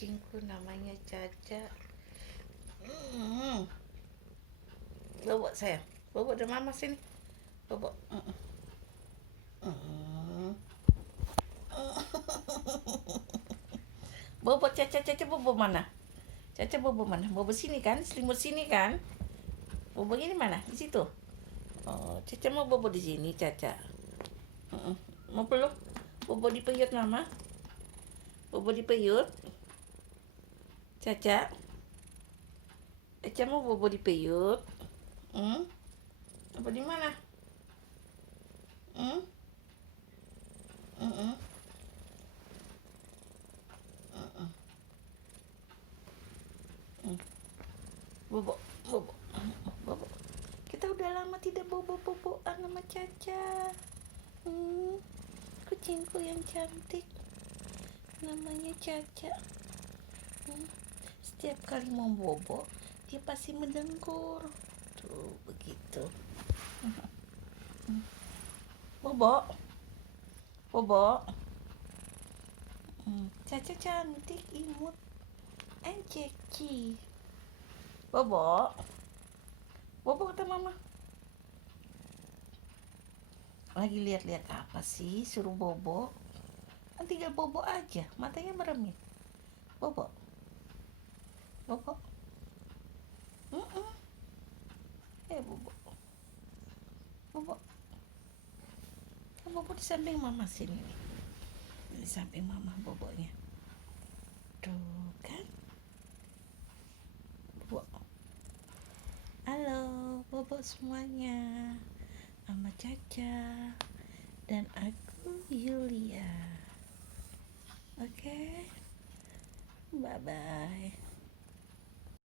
kucingku namanya Caca. Bobo sayang, bobo ada mama sini. Bobo. Bobo Caca bobo mana? Caca bobo mana? Bobo sini kan? Selimut sini kan? Bobo ini mana? Di situ. Oh, Caca mau bobo di sini, Caca. Mau peluk? Bobo dipeyut mama? Bobo dipeyut? Caca? Caca mau bobo dipeyut? Apa di mana? Bobo, bobo, bobo. Kita udah lama tidak bobo-boboan sama Caca. Kucingku yang cantik namanya Caca. Setiap kali mau bobo dia pasti mendengkur. Tuh begitu. Bobo, bobo. Caca cantik, imut, and ceki. Bobo, bobo kata mama. Lagi lihat-lihat apa sih? Suruh bobo. Kan tinggal bobo aja, matanya meremit. Bobo, bobo. Bobo, bobo. Bobo di samping mama sini nih. Di samping mama bobonya. Tuh kan. Bobo. Halo, bobo semuanya. Sama Caca dan aku Yulia. Oke. Bye bye.